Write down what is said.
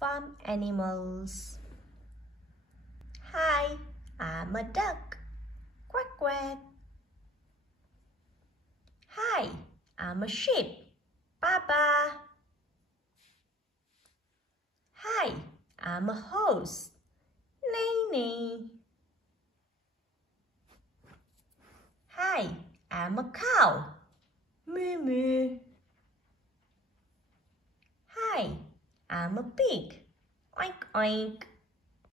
farm animals. Hi, I'm a duck. Quack quack. Hi, I'm a sheep. Baa baa. Hi, I'm a horse. Neigh neigh. Hi, I'm a cow. Moo moo. Hi, I'm a pig. Oink oink.